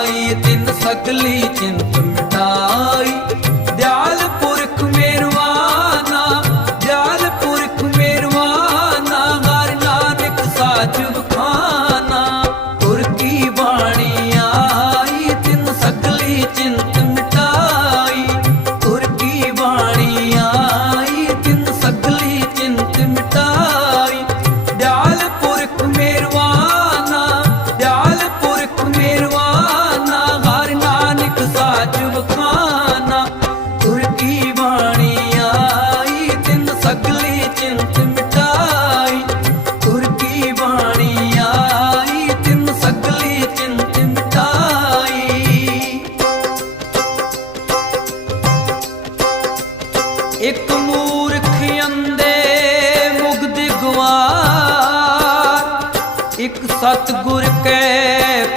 ਆਈ ਤਿੰਨ ਸਗਲੀ ਚਿੰਤ ਮਿਟਾਈ ਚਿੰਤ ਮਿਟਾਈ ਤੁਰ ਕੀ ਤਿੰਨ ਸਗਲੀ ਚਿੰਤ ਮਿਟਾਈ ਇੱਕ ਮੂਰਖ ਅੰਦੇ ਮੁਗਦ ਗਵਾਰ ਇੱਕ ਸਤਗੁਰ ਕੈ